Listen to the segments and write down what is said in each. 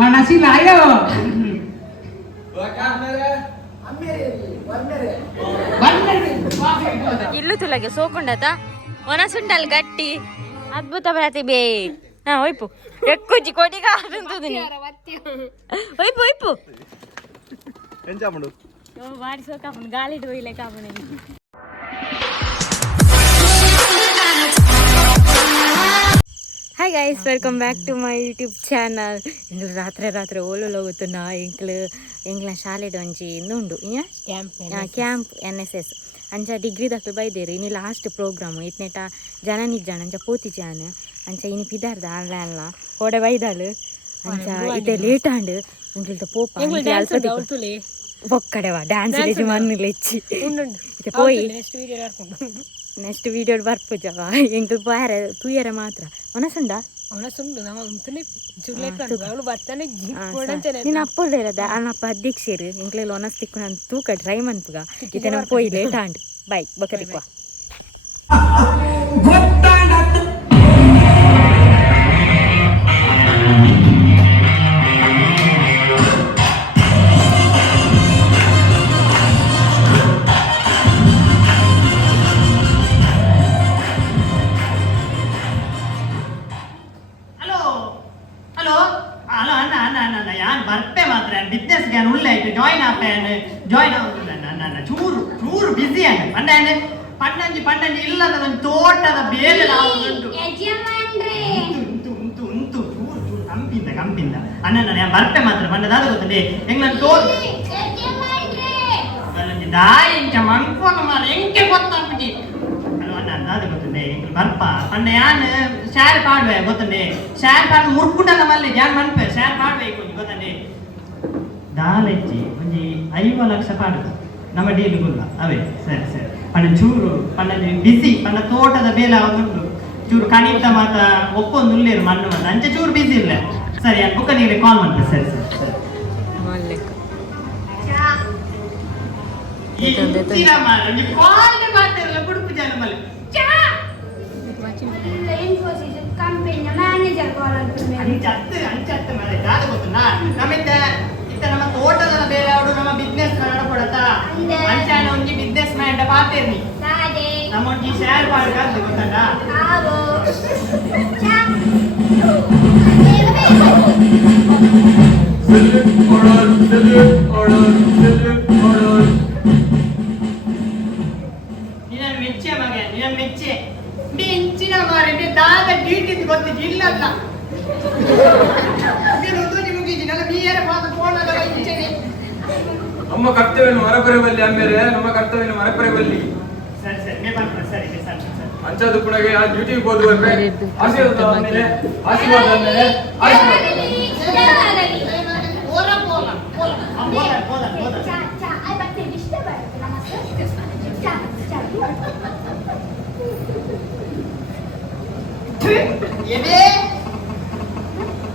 മനസ്സിലായോ? ఇల్లు తులగే సోకుండత మనసుండాలి గట్టి అద్భుత ప్రతిభే వైపు ఎక్కువ కొద్దిగా ఉంటుంది వైపు వైపు వాడి సో కాపు గాలి పోయిలే కాపు నేను. Hi guys, welcome back to my YouTube channel. ಇಂಗ್ಲು ರಾತ್ರಿ ಓಲೋಲ್ ಹೋಗುತ್ತುನ್ನ ಎಂಗ್ಲ ಶಾಲೆಡ್ ಒಂಜಿ ಇಂದು ಕ್ಯಾಂಪ್ NSS ಅಂಚ ಡಿಗ್ರಿ ದಕ್ಕಲು ಬೈದೇರು ಇನ್ನು ಲಾಸ್ಟ್ ಪ್ರೋಗ್ರಾಮ್ ಇಟ್ನೆಟ ಜನ ನಿಜ್ಜಾಣ ಅಂಚ ಪೋತಿ ಜಾನ ಅಂಚ ಇನ್ನು ಪಿದಾರ್ದ ಅಲ್ಲ ಹೊಡೆ ಬೈದಾಳು ಅಂಚ ಇತ್ತೆ ಲೇಟ್ ಆಂಡ್ ಇಂಗ್ಲಿದ ಪೋಪ ಒಕ್ಕಡೆವಾ ಡ್ಯಾನ್ಸ್ ಲೇಜಿ ಮಣ್ಣಿಲ್ಲ ಹೆಚ್ಚಿ ಇತ್ತೆ ಪೋಯಿ ನೆಕ್ಸ್ಟ್ ವೀಡಿಯೋ ಬರ್ಪುಜವ ಎಂಕ್ಲು ಬಾರೆ ತೂಯರ ಮಾತ್ರ ಮನಸ್ಸುಂಡ ನೀನು ಅಪ್ಪುಲ್ಲ ಇರದ ಅನಪ್ಪ ಅಧ್ಯಕ್ಷರು ಎಂಕ್ಲೆಲ್ಲ ಒನಸ್ ತಿಕ್ಕು ನಾನು ತೂಕ ಟ್ರೈ ಮನ್ಪುಗ ಇತ್ತೆ ನಮ್ಮ ಪೋಯಿ ಲೇಟ್ ಆಂಡ್ ಬಾಯ್ ಬಕರಿಕ್ವಾ ಚೂರು ಬಿಸಿ ಆಗ ಪಂಡಂಜಿ ಇಲ್ಲದ ಒಂದು ತೋಟದ ಬೇಲೆ ಕಂಪಿಂದ ಅಣ್ಣ ನಾನು ಬರ್ಪೆ ಮಾತ್ರ ಪಂಡದಾದ ಗೊತ್ತಂಡೆ ಹೆಂಗ್ ತೋಟ ದಾಯಿ ಇಂಚ ಮನ್ಕೋನ ಮಾರ ಎಂಕೆ ಗೊತ್ತಾಗ್ಬಿಟ್ಟಿ ಅಲ್ವ ಅಣ್ಣ ಅದಾದ ಗೊತ್ತಂಡೆ ಬರ್ಪ ಪಂಡ ಯಾನ್ ಶಾರ್ ಪಾಡ್ವೆ ಗೊತ್ತಂಡೆ ಶಾರ್ ಪಾಡ್ ಮುರ್ಕುಟಲ್ಲ ಮಲ್ಲೆ ಯಾನ್ ಮನ್ಪೆ ಶಾರ್ ಪಾಡ್ಬೇಕು ಗೊತ್ತಂಡೆ ದಾಲೆಚ್ಚಿ ಒಂಜಿ 5 ಲಕ್ಷ ಪಾಡು ನಮ್ಮ ಡೀಲ್ಗುಲ್ಲ ಅವೇ ಸರಿ ಪಂಡ ಚೂರು ಪಂಡ ಬಿಸಿ ಪಂಡ ತೋಟದ ಬೇಲೆ ಅವನುಂಟು ಚೂರು ಕಣಿತ ಮಾತ ಒಪ್ಪೊಂದು ಉಳ್ಳೇರು ಮಣ್ಣು ಮಾತ ಅಂಚೆ ಚೂರು ಬಿಸಿ ಇಲ್ಲ ಸರಿ ಆ ಬುಕ್ಕ ನೀವೇ ಕಾಲ್ ಮಾಡ್ತೆ ಸರಿ ನಮ್ಮ ತೋಟದ ಬೇರೆ ಅವರು ನಮ್ಮ ಬಿಸ್ನೆಸ್ ನಡಕೊಡತಾ ಅಂಚಾನ ಒಂಜಿ ಬಿಸ್ನೆಸ್ ಮ್ಯಾನ್ ಪಾತೇರ್ನಿ ನಮ್ಮ ಒಂಜಿ ಶೇರ್ ಪಾಡ್ಕಾದ್ ಗೊತ್ತಲ್ಲ ನೀನು ಮೆಚ್ಚೆ ಮಗ ನೀನು ಮೆಚ್ಚೆ ಮೆಚ್ಚಿನ ಮಾರಿ ದಾದ ಡೀಟಿದ್ ಗೊತ್ತಿದ್ದು ಇಲ್ಲಲ್ಲ ನಮ್ಮ ಕರ್ತವ್ಯ ಮರಪರೆಬಲ್ಲಿ ಆಮೇಲೆ ನಮ್ಮ ಕರ್ತವ್ಯ ಮರಪರೆಬಲ್ಲಿ ಅಂಚದು ಪುಣಗೆ ಆ ಡ್ಯೂಟಿಗೆ ಹೋದ ಮೇಲೆ ಆಶೀರ್ವಾದ ಮೇಲೆ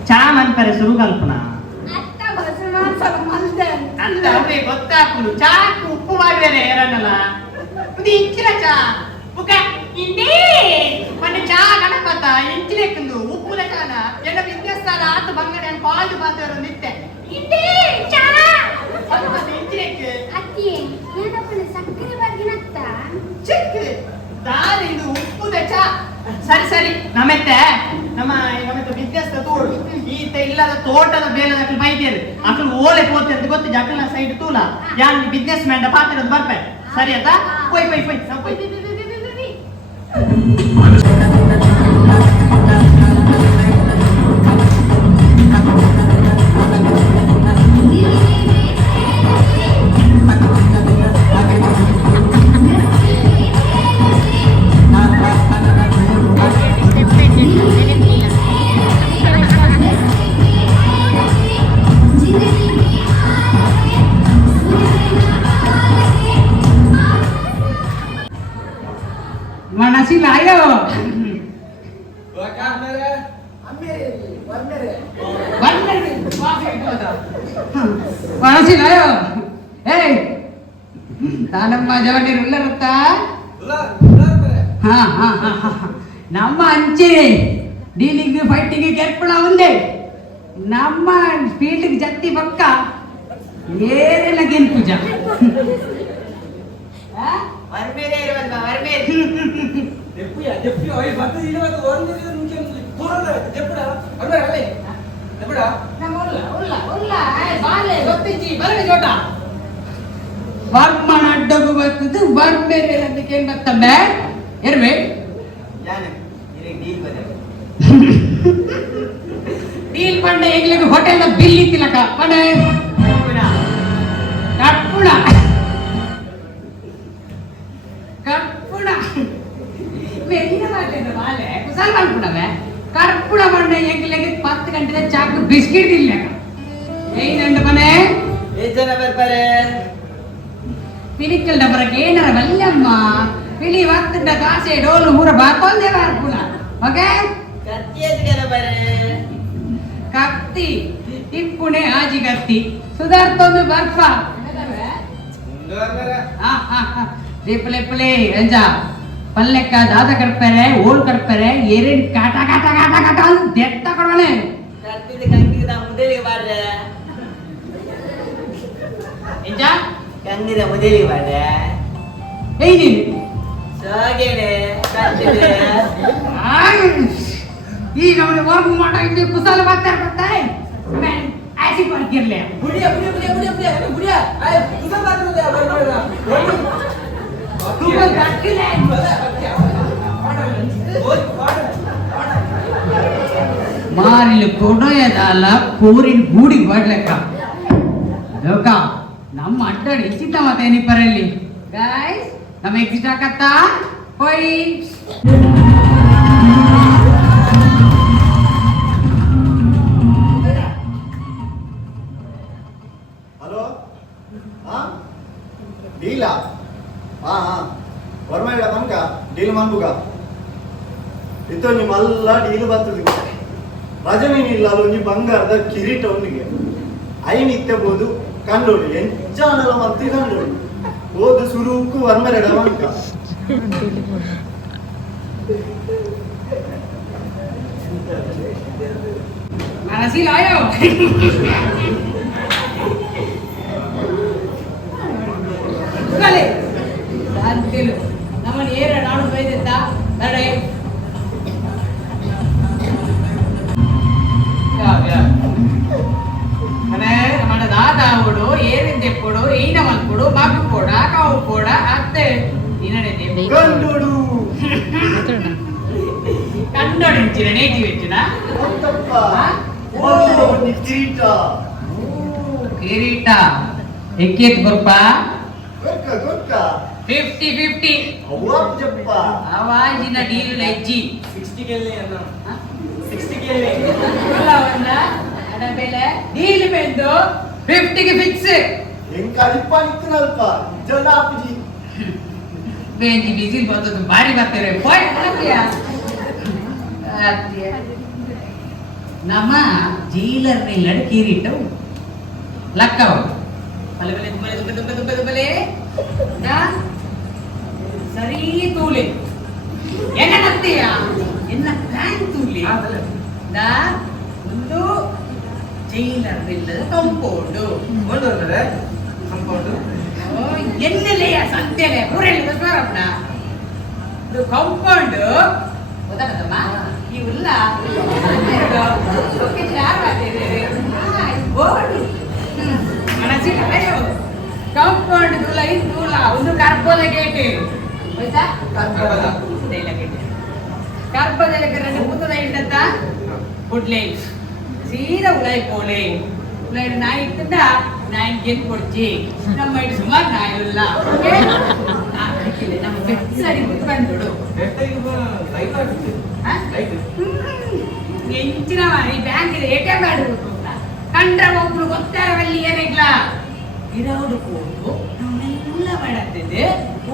ಚಾ ಮನ್ಪರೆ ಸುರು ಕಲ್ಪನಾ ಅಂತ ಅವೇ ಗೊತ್ತಾಪುಡು ಚಾಕು ಉಪ್ಪು ಮಾಡ್ಬೇರೆ ಎರನ್ನಲ್ಲ ಒಂದು ಇಂಚಿನ ಚಾ ಬುಕ ಇಂದೇ ಮೊನ್ನೆ ಚಾ ಗಣಪತ ಇಂಚಿನೆಕ್ಕಂದು ಉಪ್ಪುಲ ಚಾನ ಎಲ್ಲ ಬಿಸ್ನೆಸ್ತಾರ ಆತು ಬಂಗಡೆ ಅಂತ ಪಾಲು ಬಾತರು ನಿತ್ತೆ ಇಂದೇ ಚಾ ಅದು ಇಂಚಿನೆಕ್ಕೆ ಅತ್ತಿ ಏನಪ್ಪನ ಸಕ್ಕರೆ ಬರ್ಗಿನತ್ತ ಚಿಕ್ಕ ದಾರಿಂದು ಉಪ್ಪುದ ಚಾ ಸರಿ ನಮ್ಮತ್ತೆ ನಮ್ಮ ಬಿಸ್ನೆಸ್ ತೋಡು ಈತ ಇಲ್ಲದ ತೋಟದ ಬೇಲದ ಬೈದೇರು ಅಕ್ಕಳು ಓಲೆ ಪೋತೆ ಅಂತ ಗೊತ್ತು ಜಕ್ಕಲ ಸೈಡ್ ತೂಲ ಯಾನ್ ಬಿಸ್ನೆಸ್ ಮ್ಯಾನ್ ಪಾತ್ರ ಬರ್ಪೆ ಸರಿ ಅಂತ ಪೊಯ್ മനസ്സിലായോ? മനസ്സിലായോ? ഏയ് താനമ്മ ജവണ്ടിർ ഉള്ളറുತ್ತಾ ನಮ್ಮ ಅಂಚೆ ಡೀಲಿಂಗ್ ಫೈಟಿಂಗ್ ಕೆರ್ಪಣ ಒಂದೇ ನಮ್ಮ ಫೀಲ್ಡ್ ಜತ್ತಿ ಪಕ್ಕ ಏರೆಲ್ಲ ಗೆನ್ ಪೂಜಾ ವರ್ಮೇರೇ ಇರುವಲ್ಲ ವರ್ಮೇರ್ ಎಪ್ಪುಯ ಎಪ್ಪುಯ ಓಯ್ ಬತ್ತು ಇಲ್ಲ ಬತ್ತು ವರ್ಮೇರೇ ಮುಂಚೆ ತೋರಲ್ಲ ಎಪ್ಪುಡ ವರ್ಮೇರ ಅಲ್ಲೇ ಎಪ್ಪುಡ ನಮ್ಮ ಉಲ್ಲ ಬಾಲೆ ಗೊತ್ತಿಜ್ಜಿ ಬರಲಿ ಜೋಟ ವರ್ಮಣ ಅಡ್ಡಗು ಬರ್ತದು ವರ್ಮೇರೆ ಅದಕ್ಕೆ ಏನ್ ಬರ್ತಂಬೆ ಇರ್ಬೇ ಯಾನೆ ಇರೇ ಡೀಲ್ ಬದ ಡೀಲ್ ಪಂಡೆ ಎಂಗ್ಲಿಗೆ ಹೋಟೆಲ್ ಬಿಲ್ ಇತ್ತಿಲಕ ಪಂಡೆ ಕಪ್ಪುಣ ಕಪ್ಪುಣ ಮೆರಿನ ಮಾತೇನು ಮಾಲೆ ಕುಸಲ್ ಮಾಡ್ಬಿಡವೆ ಕರ್ಪುಣ ಪಂಡೆ ಎಂಗ್ಲಿಗೆ 10 ಗಂಟೆ ಚಾಕು ಬಿಸ್ಕಿಟ್ ಇಲ್ಲ ಏನ್ ಮನೆ ಎಷ್ಟು ಜನ ಬರ್ತಾರೆ ಪಿರಿಕಲ್ ಡಬರಕ್ಕೆ ಏನಾರ ಬಲ್ಲಮ್ಮ ಪಿಳಿ ವತ್ತದ ಕಾಸೆ ಡೋಲು ಮೂರ ಬಾತೊಂದೇ ಬಾರ್ಪುಣ ಓಕೆ ಕತ್ತಿ ಎಷ್ಟು ಜನ ಬರೆ ಕತ್ತಿ ಟಿಪ್ಪುಣೆ ಆಜಿ ಕತ್ತಿ ಸುಧಾರ್ತೊಂದು ಬರ್ಫ ಲೇಪಲೆ ಅಂಜ ಪಲ್ಲೆಕ್ಕ ದಾದ ಕಡ್ಪರೆ ಓಲ್ ಕಡ್ಪರೆ ಏರೇನ್ ಕಾಟ ಕಾಟ ಕಾಟ ಕಾಟ ಅಂತ ದೆಟ್ಟ ಕೊಡವನೆ ಕತ್ತಿದ ಕಂಗಿದ ಮುದಲಿಗೆ ಬಾರ್ರೆ ಎಂಜ ಕಂಗಿದ ಮುದಲಿಗೆ ಬಾರ್ರೆ ಏಯ್ ನೀನು ಸಾಗೇನೆ ಕತ್ತಿದೆ ಈಗ ಅವನು ವರ್ಕ್ ಮಾಡೋ ಇಲ್ಲಿ ಕುಸಲ ಬರ್ತಾರೆ ಆಸಿ ಬರ್ತಿರ್ಲೆ ಬುಡಿಯ ಬುಡಿಯ ಬುಡಿಯ ಬುಡಿಯ ಬುಡಿಯ ಬುಡಿಯ ಆಯ್ ಕುಸಲ್ ಬಾತ್ರೂಮ್ ವರ್ಮೇರ ತೂಕ ಕಟ್ಟಿಲೆ ಮಾರಿಲು ಕೊಡೋಯದಲ್ಲ ಕೋರಿನ ಗೂಡಿಗೆ ಬಡ್ಲೆಕ್ಕ ಅದಕ್ಕ ನಮ್ಮ ಅಡ್ಡಾಡಿ ಹೆಚ್ಚಿದ್ದ ಮತ್ತೆ ನಿಪ್ಪರಲ್ಲಿ ಗೈಸ್ ನಮ್ಮ ಎಕ್ಸಿಟ್ ಹಾಕತ್ತಾ ಹೋಯ್ ಹಲೋ ಹಾ ಡೀಲಾ ಹಾ ವರ್ಮೈಡ ಬಂಕ ಡೀಲ್ ಮನ್ಬುಗ ಇತ್ತು ನಿಮ್ಮಲ್ಲ ಡೀಲ್ ಬರ್ತದೆ ರಜನೀನಿಲ್ಲ ಒಂಜಿ ಬಂಗಾರದ ಕಿರೀಟ ಒಂದಿಗೆ ಐನ್ ಇತ್ತಬಹುದು ಕಂಡೋಡು ಎಂಚಾನಲ ಮತ್ತಿ ಕಂಡೋಡು ಓದು ಸುರುಕು ವರ್ಮೈಡ ಬಂಕ ಮನಸ್ಸಿಲಾಯೋ ನಮ್ಮನ್ನು ಏರ ನಾನು ಬೈದೆತ್ತ ನಡೆ మన దాదావుడు ఏరిందెప్పుడు ఈయన మల్పుడు మాకు కూడా కావు కూడా అత్తే ఈయననే కండోడు కండోడించిన నేటి వచ్చిన ಕಿರೀಟ ಕಿರೀಟ ಎಕ್ಕೇತ್ ಗುರುಪ ಗೊಕ್ಕ ಗೊಕ್ಕ 50-50 ಅವ್ವಾಪ್ ಜಪ್ಪ ಆವಾಜಿನ ಡೀಲ್ ಲಜ್ಜಿ 60 ಗೆಲ್ಲೆ ಅಣ್ಣ 60 ಗೆಲ್ಲೆ ಅಲ್ಲ ಒಂದ ಅಡ ಬೆಲೆ ಡೀಲ್ ಬೆಂದು 50ಗೆ ಫಿಕ್ಸ್ ಎಂಕ ಅಲ್ಪ ನಿಕ್ಕನಲ್ಪ ಜಲಾಪಜಿ ಬೇಂಜಿ ಬಿಸಿಲ್ ಬಂದದ್ದು ಬಾರಿ ಬರ್ತಾರೆ ಹೋಯ್ ನಮ್ಮ ಜೀಲರ್ ನಿಲ್ಲಡ್ ಕಿರೀಟ ಲಕ್ಕವ ಬಲೆ ಬಲೆ ದುಂಬಲೆ ದುಂಬಲೆ ದುಂಬಲೆ ದುಂಬಲೆ ಸರಿ ತೂಲೆ ಎನ್ನ ನತ್ತೆಯ ಎನ್ನ ಪ್ಲಾನ್ ತೂಲೆ ನಾ ಒಂದು ಜೈಲರ್ ನಿಲ್ಲದ ಕಂಪೌಂಡು ಒಂದು ಅಂದ್ರೆ ಕಂಪೌಂಡ್ ಎನ್ನೆಲೆಯ ಸಂತೆಲೆ ಊರಲ್ಲಿ ಬಸ್ವಾರಪ್ಪನ ಇದು ಕಂಪೌಂಡ್ ಗೊತ್ತಾಗತ್ತಮ್ಮ ಇವೆಲ್ಲ ಕಂಪೌಂಡ್ ದೂಲ ಇದು ದೂಲ ಒಂದು ಕರ್ಪದ ಗೇಟ್ ಆಯ್ತಾ ಕರ್ಪದ ಗೇಟ್ ಮೂತದ ಇಟ್ಟಂತ ಕೊಡ್ಲೇ ಸೀದಾ ಉಲಾಯಿ ಪೋಳೆ ಉಲಾಯಿ ನಾಯಿ ಇಟ್ಟಂತ ನಾಯಿ ಗೆನ್ ಕೊಡ್ಚಿ ನಮ್ಮ ಇಟ್ಟು ಸುಮಾರು ನಾಯಿ ಇಲ್ಲ ನಮ್ಮ ಬೆಚ್ಚಡಿ ಕುತ್ಕೊಂಡ್ಬಿಡು ಎಂಚಿನ ಈ ಬ್ಯಾಂಕ್ ಎಟಿಎಂ ಕಾರ್ಡ್ ಕಂಡ್ರ ಒಬ್ರು ಗೊತ್ತಾರವಲ್ಲಿ ಏನಿಲ್ಲ ಇರೋಡು ಕೋಡು ನಮ್ಮೆಲ್ಲ ಮಾಡತ್ತಿದ್ದೆ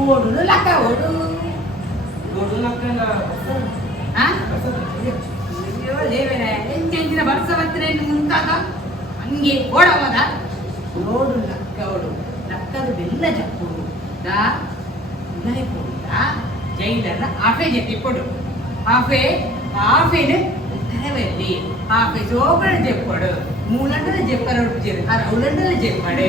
ಓಡು ಲಕ್ಕ ಓಡು ಓಡು ಲಕ್ಕನ ಅಯ್ಯೋ ದೇವರೇ ಎಂಚಿನ ವರ್ಷವತ್ತರೆ ಮುಂತಾದ ಹಂಗೆ ಓಡವದ ಓಡು ಲಕ್ಕ ಓಡು ಲಕ್ಕದ ಬೆಲ್ಲ ಜಪ್ಪುಡು ದಾ ಉಲಾಯಿ ಕೊಡುದ ಜೈಲರ್ನ ಆಫೆ ಜೊತೆ ಕೊಡು ಆಫೇನು వెళ్ళి ఆపై సోకడు చెప్పాడు మూలంటలు చెప్పారు అవులంటలు చెప్పాడు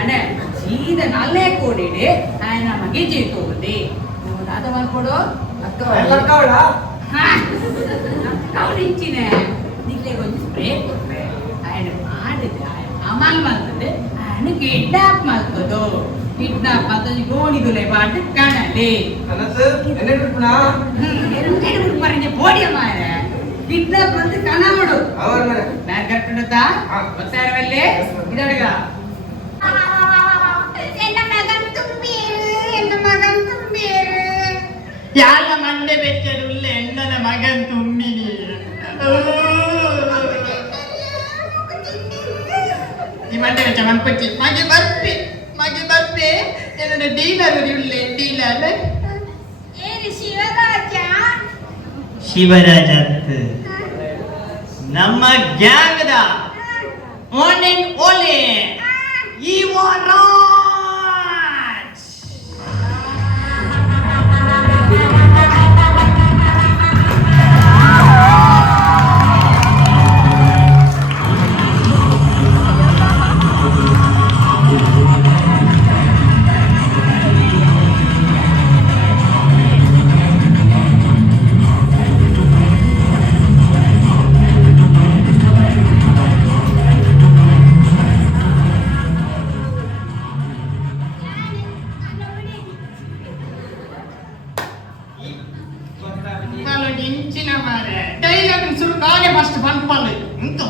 అనే సీద నల్లే కోడిడే ఆయన మగి చేతుంది నువ్వు నాతో అనుకోడు అక్కడా కవరించిన నీకు కొంచెం స్ప్రే కొట్టే ఆయన ಮಾಡಿದ್ರೆ ಅಮಲ್ ಮಾಡ್ತದೆ ఆయన ಕಿಡ್ನಾಪ್ ಮಾಡ್ತದೋ ಕಿಡ್ನಾಪ್ ಮಾಡ್ತದೆ ಗೋಣಿದುಲೆ ಪಾட்டு ಕಾಣಲಿ പറഞ്ഞ പോടിയമാര ಕಿಡ್ನಾಪ್ ಅಂತ ಕಾಣಾಮಡು ನಾನು ಕರೆಕ್ಟ್ ಉಂಟಾ ಗೊತ್ತಾರವಲ್ಲೇ ಇದಡುಗ ಯಾರ ಮಂಡೆ ಬೆಚ್ಚರುಲ್ಲ ಎಣ್ಣನ ಮಗನ್ ತುಂಬಿನಿ ಈ ಮಂಡೆ ಬೆಚ್ಚ ಮನ್ಪಚ್ಚಿ ಮಗೆ ಬರ್ಪೆ ನನ್ನ ಡೀಲರ್ ಉಳ್ಳೆ ಡೀಲರ್ ಶಿವರಾಜ ನಮ್ಮ ಗ್ಯಾಂಗ್ದ ಒನ್ ಅಂಡ್ ಓನ್ಲಿ ಯುವರಾಜ್ ఇంచిన మారే డైలాగ్ సురు కాగే ఫస్ట్ పంపాలి ఇంత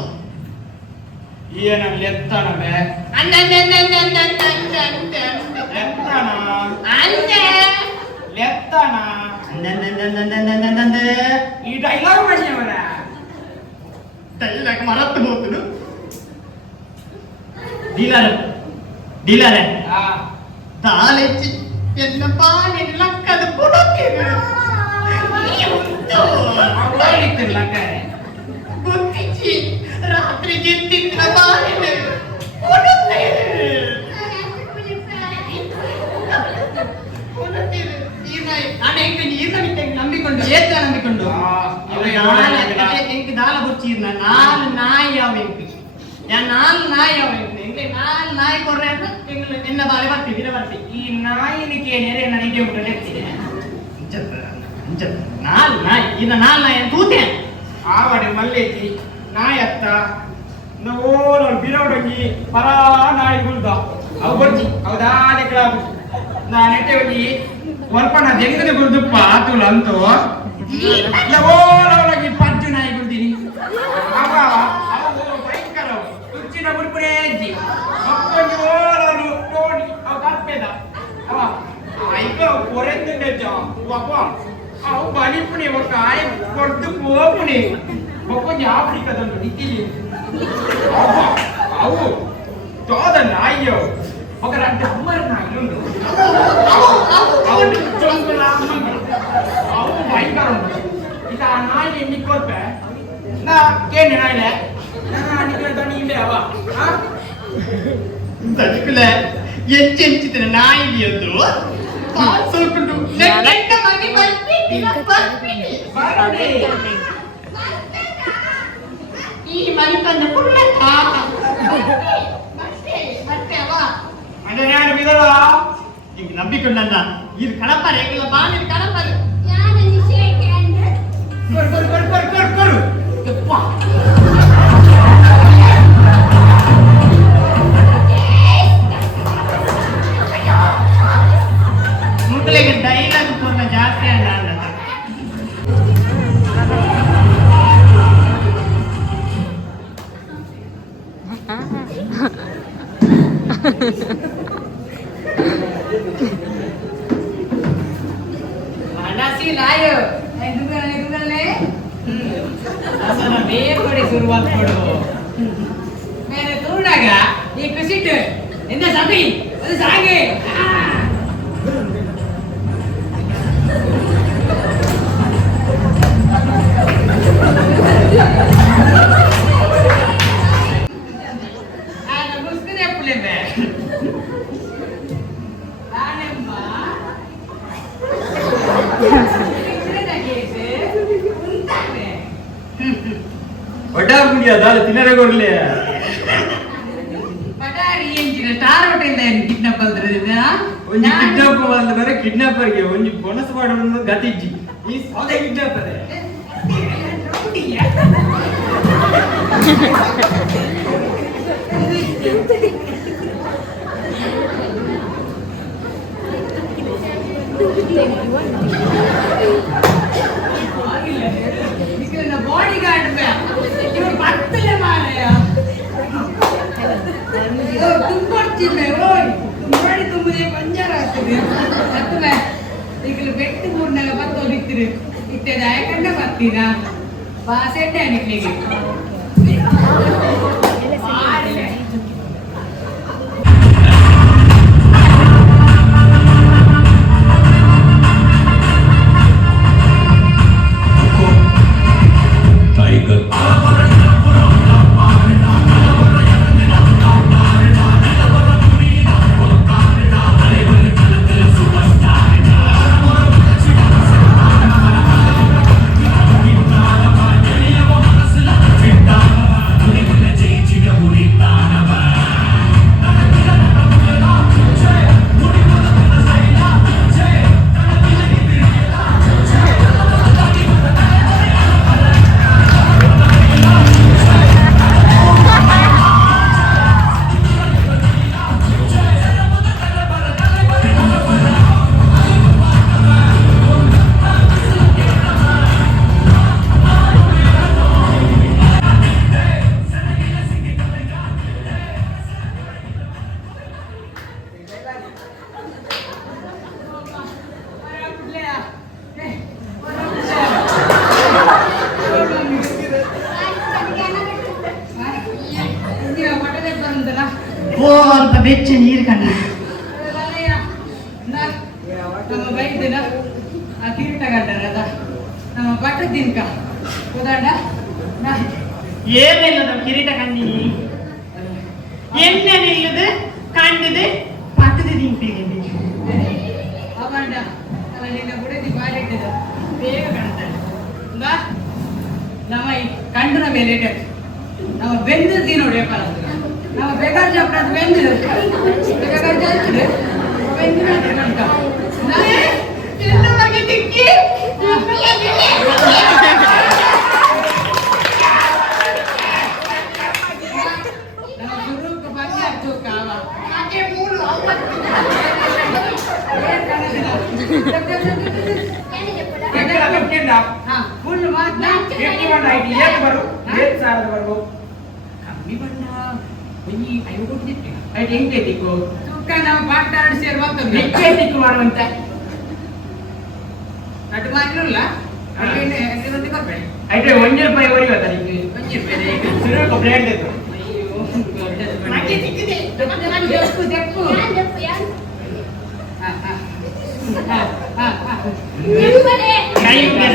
ఈయన లెత్తనవే ఈ డైలాగ్ మంచివరా డైలాగ్ మరత్తు పోతుడు ಡೀಲರ್ ತಾಳೆಚ್ಚಿ ಎನ್ನ ಪಾನಿ ಲಕ್ಕದ ಪುಡುಕಿರು ಗುತ್ತಿಚ್ಚಿ ರಾತ್ರಿ ಜಿತ್ತಿನ ಪಾನಿ ನಂಬಿಕೊಂಡು ಏತ ನಂಬಿಕೊಂಡು ಎಂಕ್ ದಾಲ ಬುಚ್ಚಿರ್ನ ನಾಲ್ ನಾಯಿ ಯಾವ ಎಂಕ್ ഞാൻ നാല് നായാവുന്നു എങ്കിൽ നാല് നായി കുറേ എന്നെ ബാലെ ಬರ್ತಿ ಈ ನಾಯಿನಿಗೆ ನೆರೆ ನನಗೆ ಮುಟ್ಟಲೆತ್ತಿದೆ ನಾಲ್ ನಾಯಿ ಇನ್ನ ನಾಲ್ ನಾಯಿ ತೂತೆ ಆವಡೆ ಮಲ್ಲೇತಿ ನಾಯತ್ತ ನೋಡ ಬಿರವಡಂಗಿ ಪರಾ ನಾಯಿ ಗುಲ್ದ ಅವು ಬರ್ತಿ ಅವದಾನೆ ಕ್ಲಾಬ್ ನಾನೆಟ್ಟೆ ಹೋಗಿ ಒಲ್ಪನ ದೆಂಗನೆ ಗುಲ್ದುಪ್ಪ ಆತುಲ ಅಂತೂ ಓಲವಳಗಿ ಪಜ್ಜು ನಾಯಿ ಗುಲ್ದಿನಿ ಅವ ಭಯಂಕರ ತುಚ್ಚಿನ ಬುಡ್ಪುರೇ ಅಜ್ಜಿ ಮಕ್ಕಳಿಗೆ ಓಲರು ನೋಡಿ ಅವ ಕಪ್ಪೆದ ಅವ ಐಕ ಕೊರೆಂದು ಒಬ್ಬ ಅವು ಬಲಿಪುಣಿ ఒక ಆಯ ಕೊಡ್ದು ಹೋಗುಣಿ ಒಬ್ಬ ಆಫ್ರಿಕಾದಂದು ನಿಕ್ಕಿಲಿ ಅವು ತೋದ ನಾಯಿಯೋ ఒక రెండు అమ్మరు నాయుడు అవు చొంగుల అవు భయంకరం ఇక ఆ నాయి ఎన్ని కొర్పే నా కేని నాయిలే నా నికల దని ఇల్లే అవ ದನಿಕಲೆ ಎಚ್ಚೆಂಚಿನ ನಾಯಿ ಎಂದು ಪಾಲ್ಸೋಕೊಂಡು ನೆಟ್ಟ ಮಗಿ ಬರ್ತೀನಿ ಈ ಮನಿಕನ್ನ ಪುಲ್ಲ ಅಂದ್ರೆ ನಾನು ಬಿದವ ಈಗ ನಂಬಿಕೊಂಡನ್ನ ಇದು ಕಣಪರೆ ಇಲ್ಲ ಬಾನಿ ಕಣಪರೆ ಕೊರು ಯಪ್ಪ ಮುಗ್ಲಿಗೆ ಡೈಲಾಗ್ ಪೂರ್ಣ ಜಾಸ್ತಿ ಅಲ್ಲ नसी लायो दुगलने असल बे कोडी शुरुआत करो मैंने तोड़ागा ये कुसिट इंदा सामी ಅದು ಸಾಗೆ ಆನ ಮುಸ್ಕನೆ ಪುಲೆಮೆ ಆನೆಮ್ಮ ಇದ್ರೆ ನಗೇಸೆ ಉಂತಾನೆ ಬರ್ತೀಯ ದಾದ ತಿನ್ನರೆ ಕೊಡ್ಲಿ ಪಟಾರಿ ಎಂಚಿನ ಸ್ಟಾರ್ ಹೋಟೆಲ್ ಕಿಡ್ನಾಪ್ ಅಲ್ದ್ರದಿನ ಒಂಜಿ ಕಿಡ್ನಾಪ್ ಬಂದ ಬೇರೆ ಕಿಡ್ನಾಪರ್ಗೆ ಒಂಜಿ ಬೋನಸ್ ಮಾಡೋದು ಗತಿಜ್ಜಿ ಈ ಸೌದೆ ಕಿಡ್ನಾಪರ್ ಬಾಡಿ ಗಾರ್ಡ್ ಇವರು ಬರ್ತಲೇ ಮಾರಾಯ ತುಂಬಿಡ್ತಿಲ್ಲ ಮಾಡಿ ತುಂಬುದೇ ಪಂಜಾರ ಆಗ್ತದೆ ಹತ್ತಲೆ ಈಗ ಬೆಟ್ಟು ಮೂರ್ನಾಗ ಬತ್ತೋದಿತ್ತಿರು ಇತ್ತದ ಆಯ್ಕಂಡ ಬರ್ತೀರಾ ಬಾಸೆಡ್ಡೆ ಅನಿಕ್ಲಿಗೆ ಅಂತ ಬೆಚ್ಚ ನೀರು ಕಂಡ ನಮ್ಮ ಬೈದಿನ ಆ ತೀರ್ಥ ಗಂಡರದ ನಮ್ಮ ಬಟ್ಟ ತಿನ್ಕ ಉದಾಂಡ ಏನಿಲ್ಲದ ಕಿರೀಟ ಕಂಡಿನಿ ಎಣ್ಣೆ ನಿಲ್ಲದು ಕಂಡದು ಪಟ್ಟದ ತಿಂಪೇಗೆ ಅವಂಡ ಅಲ್ಲ ನಿನ್ನ ಗುಡದಿ ಬಾರಿ ಇಟ್ಟಿದ ಬೇಗ ಕಾಣ್ತಾನೆ ನಮ್ಮ ಈ ಕಂಡನ ಮೇಲೆ ಇಟ್ಟದ್ದು ನಮ್ಮ ಬೆಂದಿರ್ತಿ ನೋಡಿ ಅಪ್ಪ ನಾವು ಬೇಕಾದ ಜಪ್ಪ ಬೆಂದಿರು ಬೇಕಾದ ಜಾಸ್ತಿ ಬೆಂದಿನ ಕಣ್ಕ ತಿಕ್ಕಿ ನಮ್ಮ ಗುರುಕ ಬಂದೆ ಹಚ್ಚು ಕಾವ ಹಾಗೆ ಮೂರು ಫುಲ್ ಮಾತ್ರ ಕಮ್ಮಿ ಬಣ್ಣ ಒಂಜಿ ಐದು ಕೊಟ್ಟಿದ್ದೆ ಐದು ಎಂಟೆ ತಿಕ್ಕು ತೂಕ ನಾವು ಬಾಟ್ ಎರಡು ಸೇರಿ ಬರ್ತದೆ ಹೆಚ್ಚೆ ತಿಕ್ಕು ಮಾಡುವಂತ ನಟು ಮಾಡಿರಲ್ಲ ಅಲ್ಲಿ ಕೊಡ್ಬೇಡಿ ಐತೆ ₹1 ಹೊಡಿವತ್ತ ನಿಮಗೆ ₹1 ಬ್ರ್ಯಾಂಡ್ ಇದು ದೆಪ್ಪು ದೆಪ್ಪು ಕೈ ಉಂಟೆ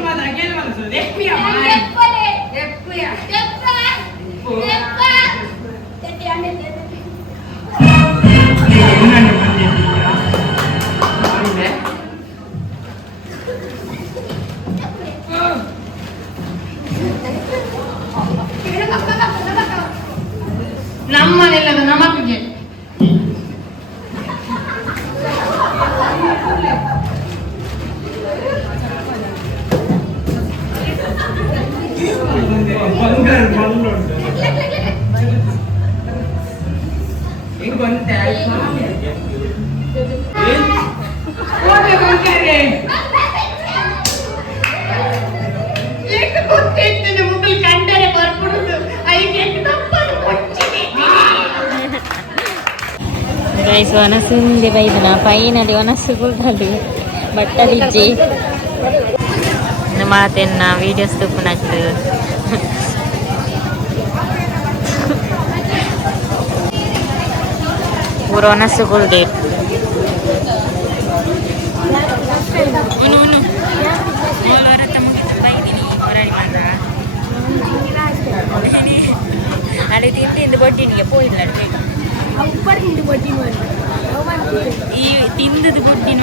ಮಾತ್ರ ಕೇಳಿ ಮನಸ್ಸು ದೆಪ್ಪಿಯ ದೆಪ್ಪುಯ ನಮ್ಮನೆಲ್ಲದ ನಮಗಿಗೆ ಬಂಗಾರ ಮಣ್ಣುಂಟು ಹೆಂಗ್ ಬಂತೆ ಓದೆ ಬಂಗಾರೆ ಏಕ ಗೊತ್ತಿರ್ತದೆ ಮುಗಲ್ ಕಂಡರೆ ಬರ್ಬಿಡುದು ಐಗೆ ತಪ್ಪದು ಗೈಸ್ ಒನಸುಂದೆ ಬೈದನ ಫೈನಲಿ ಒನಸು ಗುಡ್ಡಲು ಬಟ್ಟಲಿಜ್ಜಿ ಮಾತೆನ್ನ ವೀಡಿಯೋಸ್ ತುಪ್ಪನಟ್ಟು ಊರ ಒನಸು ಗುಲ್ಡೆ ಅಲ್ಲಿ ತಿಂದು ಬೊಟ್ಟಿನಿಗೆ ಪೋಯಿಲ್ಲ ಈ ತಿಂದದು ಬುಡ್ಡಿನ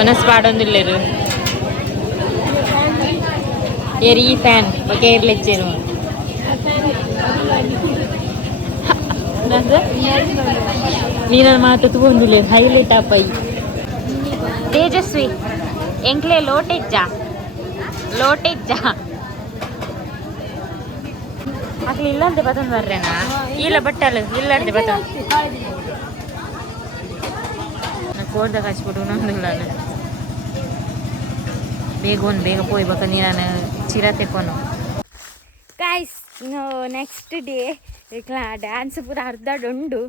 ಒನಸ್ ಪಾಡೊಂದಿಲ್ಲೇರು ಏರಿ ಈ ಫ್ಯಾನ್ ಕೇರ್ಲೆಚ್ಚೇನು ನೀನ ಮಾತು ತಗೊಂಡಿಲ್ಲ ಹೈಲೈಟ್ ಆಪೈ ತೇಜಸ್ವಿ ಎಂಕ್ಲೆ ಲೋಟೆಜ್ಜ ಅಕ್ಲಿ ಇಲ್ಲಂತೆ ಬತನ್ ಬರ್ರೇನಾ ಇಲ್ಲ ಬಟ್ಟಲು ಇಲ್ಲಂತೆ ಬತ ಕೋಡ್ದಾಗ ಹಚ್ಬಿಟ್ಟು ನಂದಿಲ್ಲ ಬೇಗ ಪೋಯ್ಬೇಕ ನೀನು ಚಿರ ತೆಕ್ಕೊನು ಗಾಯ್ಸ್ ನೆಕ್ಸ್ಟ್ ಡೇ ಡ್ಯಾನ್ಸ್ ಪೂರ ಅರ್ಧಡುಂಡು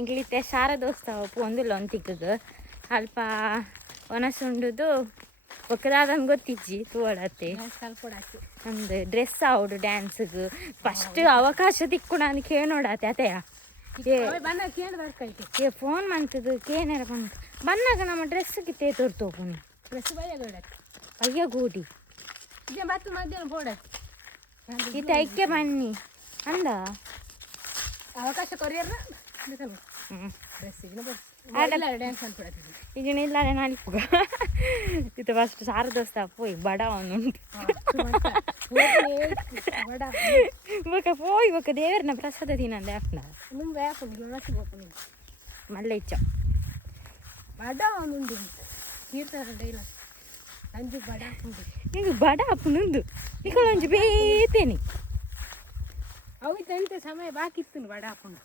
ಇಂಗ್ಲಿತ್ತೆ ಶಾರದೋತ್ಸವ ಪೊಂದುಲ್ಲ ಒಂತಿಕ್ಕಗೆ ಅಲ್ಪ ಒನಸುಂಡುದು ಒಕ್ಕದಾದಂಗೆ ಗೊತ್ತಿಜ್ಜಿ ತೋಡತ್ತೆ ನಮ್ದು ಡ್ರೆಸ್ ಆವಡು ಡ್ಯಾನ್ಸ್ಗೆ ಫಸ್ಟ್ ಅವಕಾಶ ತಿಕ್ಕು ನಾನು ಕೇಳೋಡತ್ತೆ ಅತೆಯ ಫೋನ್ ಮಾಡ್ತದು ಕೇನಾರ ಬಂದಾಗ ನಮ್ಮ ಡ್ರೆಸ್ಗೆ ತೇ ತೋರ್ತೋಪುನಿ ಡ್ರೆಸ್ ಅಯ್ಯ ಗೋಡಿ ಈತ ಐಕ್ಯ ಬನ್ನಿ ಅಂದ ಅವಕಾಶ ಕೊರಿಯರ್ ಈಗ ಇಲ್ಲಾರೆ ನಾಲಿಪುಗ ಇದು ಫಸ್ಟ್ ಶಾರದೋತ್ಸವ ಪೋಯ್ ಬಡ ಅವನುಂಟು ಪೋಯ್ ಬೊಕ್ಕ ದೇವರನ ಪ್ರಸಾದ ತಿನ್ನಂದ ಆಪ್ನ ಮಲ್ಲ ಇಚ್ಚ ಬಡ ಅವನುಂಡು ಕೀರ್ತನ ಡೈಲಾಗ್ ಅಂಜು ಬಡ ಹಾಕೊಂಡು ನಿಂಗೆ ಬಡ ಅಪ್ಪನುಂದು ನಿಖಳೊಂಜು ಬೇತೇನೆ ಅವಿತಂತೆ ಸಮಯ ಬಾಕಿತ್ತು ಬಡ ಹಾಕೊಂಡು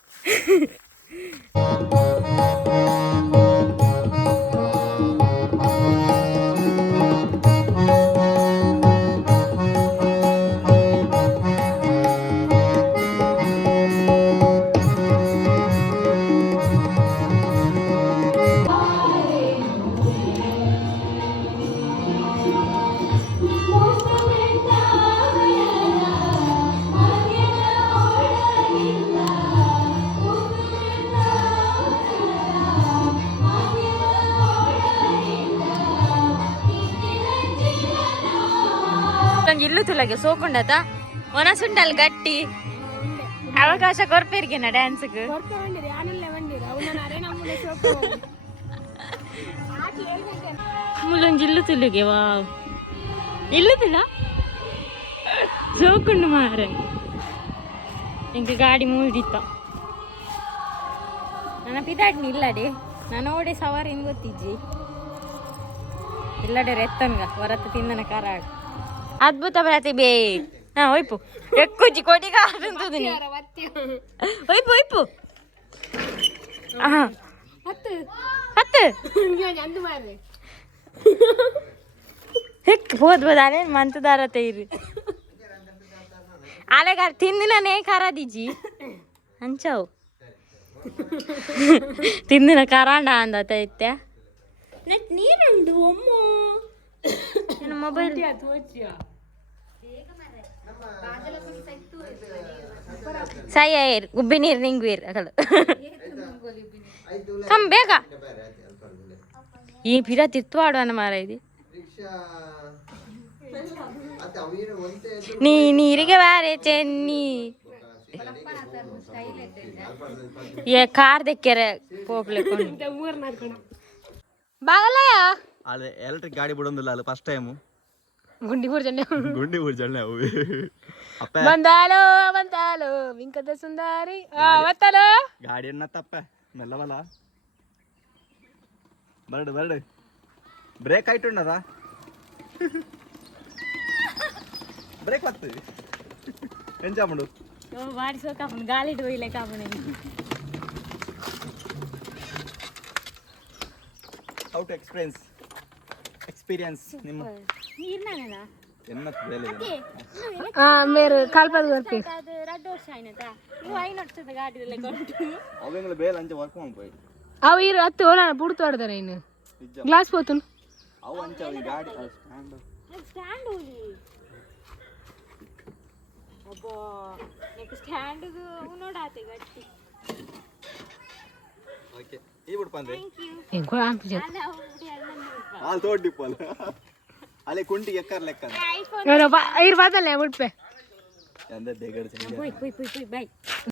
ಇಲ್ಲು ತುಲಗೆ ಸೋಕೊಂಡತ ಒನಸುಂಡಲ್ ಗಟ್ಟಿ ಅವಕಾಶ ಕೊರ್ಪೇರ್ಗೆನ ಡ್ಯಾನ್ಸ್ಗೆ ಮುಲ್ಲೊಂಜಿ ಇಲ್ಲು ತುಲುಗೆ ವಾವ್ ಇಲ್ಲು ತುಲ ಸೋಕೊಂಡು ಮಾರೆ ಇಂಕ ಗಾಡಿ ಮೂಡಿತ್ತ ನನ್ನ ಪಿದಾಡ್ನಿ ಇಲ್ಲಡೆ ನಾನು ಓಡೆ ಸವಾರಿನ ಗೊತ್ತಿಜ್ಜಿ ಇಲ್ಲಡೆ ರೆತ್ತನ್ಗ ಹೊರತು ತಿಂದನ ಕರಾಡು ಅದ್ಭುತ ಪ್ರತಿಭೆ ಹಾ ಒಯ್ಪು ಎಕ್ಕುಜ್ಜಿ ಕೊಡಿಗ ಅಂತದು ಒಯ್ಪು ಒಯ್ಪು ಹತ್ತು ಹೆಕ್ ಹೋದ್ಬೋದ ಅಲ್ಲೇನು ಮಂತದಾರತೆ ಇರು ಅಲೆಗಾರ ತಿಂದಿನೇ ಖಾರದಿಜ್ಜಿ ಹಂಚವು ತಿಂದಿನ ಕರಾಂಡ ಅಂದತ ಇತ್ತೆ ನೆಟ್ ನೀರುಂಡು ಅಮ್ಮ ನನ್ನ ಮೊಬೈಲ್ ಸಾಯರ್ ಗುಬ್ಬಿ ನೀರು ನಿಂಗುವೀರ್ ಅಕಲು ಕಮ್ ಬೇಗ ಈ ಪಿರ ತಿತ್ವಾಡುವನ ಮಾರ ಇದು ನೀ ನೀರಿಗೆ ಬಾರೆ ಚೆನ್ನಿ ಕಾರ್ ದೆಕ್ಕೆರೆ ಪೋಪ್ಲೆ ಬಾಗಲಯ ಅದು ಎಲೆಕ್ಟ್ರಿಕ್ ಗಾಡಿ ಬಿಡೋದಿಲ್ಲ ಅದು ಫಸ್ಟ್ ಟೈಮು ಗುಂಡಿಪುರ ಜಣ್ಣೆ ಅವು ಬಂದಾಲೋ ವಿಂಕದ ಸುಂದಾರಿ ಅವತ್ತಲೋ ಗಾಡಿ ಎನ್ನ ತಪ್ಪ ಮೆಲ್ಲವಲ್ಲ ಬರ್ಡು ಬ್ರೇಕ್ ಆಯ್ತುಂಡದ ಬ್ರೇಕ್ ಬರ್ತದೆ ಎಂಜಾಯ್ ಮಾಡು ಬಾರಿಸೋ ಕಾಪನ್ ಗಾಲಿಡ್ ಹೋಯ್ಲೆ ಕಾಪನ್ ಹೌ ಟು ಎಕ್ಸ್ಪೀರಿಯನ್ಸ್ ನಿಮ್ಮ ನೀರ್ನಾನೇನಾ ಎನ್ನತ್ ಬೇಲೆ ಮೇರು ಕಾಲ್ಪದ ಬರ್ತಿ ಅದು 2 ವರ್ಷ ಆಯ್ನತಾ ನೀವು 5 ವರ್ಷದ ಗಾಡಿದಲ್ಲೇ ಕೊಂಡು ಅವೆಂಗಳ ಬೇಲೆ ಅಂಚೆ ವರ್ಕ್ ಮಾಡ್ಬೋಯ್ ಅವು ಇರು ಹತ್ತು ಓಲನ ಪುಡ್ತು ಆಡ್ದಾರೆ ಇನ್ನು ಗ್ಲಾಸ್ పోతును ಅವು ಅಂಚೆ ಅವು ಗಾಡಿ ಸ್ಟ್ಯಾಂಡ್ ಹೋಗಿ ಅಬ್ಬಾ ನೆಕ್ಸ್ಟ್ ಸ್ಟ್ಯಾಂಡ್ ನೋಡಾತೆ ಗಟ್ಟಿ ಓಕೆ ಈ ಬಿಡ್ ಬಂದೆ ಥ್ಯಾಂಕ್ ಯು ಎಂಕೋ ಆಂಪಿಜೆ ಅಲ್ಲ ಹೋಗ್ಬಿಡಿ ಅಲ್ಲ ಹಾಲ್ ತೋಡ್ಡಿಪ್ಪಲ್ಲ ಅಲೆ ಕುಂಟಿಗೆ ಎಕ್ಕರ್ ಲೆಕ್ಕ ಐಫೋನ್ ಇರು ಬಾದಲ್ಲ ಬಿಡ್ಪೆ ಎಂದ ದೇಗಡ ಹೋಯ್ ಬೈ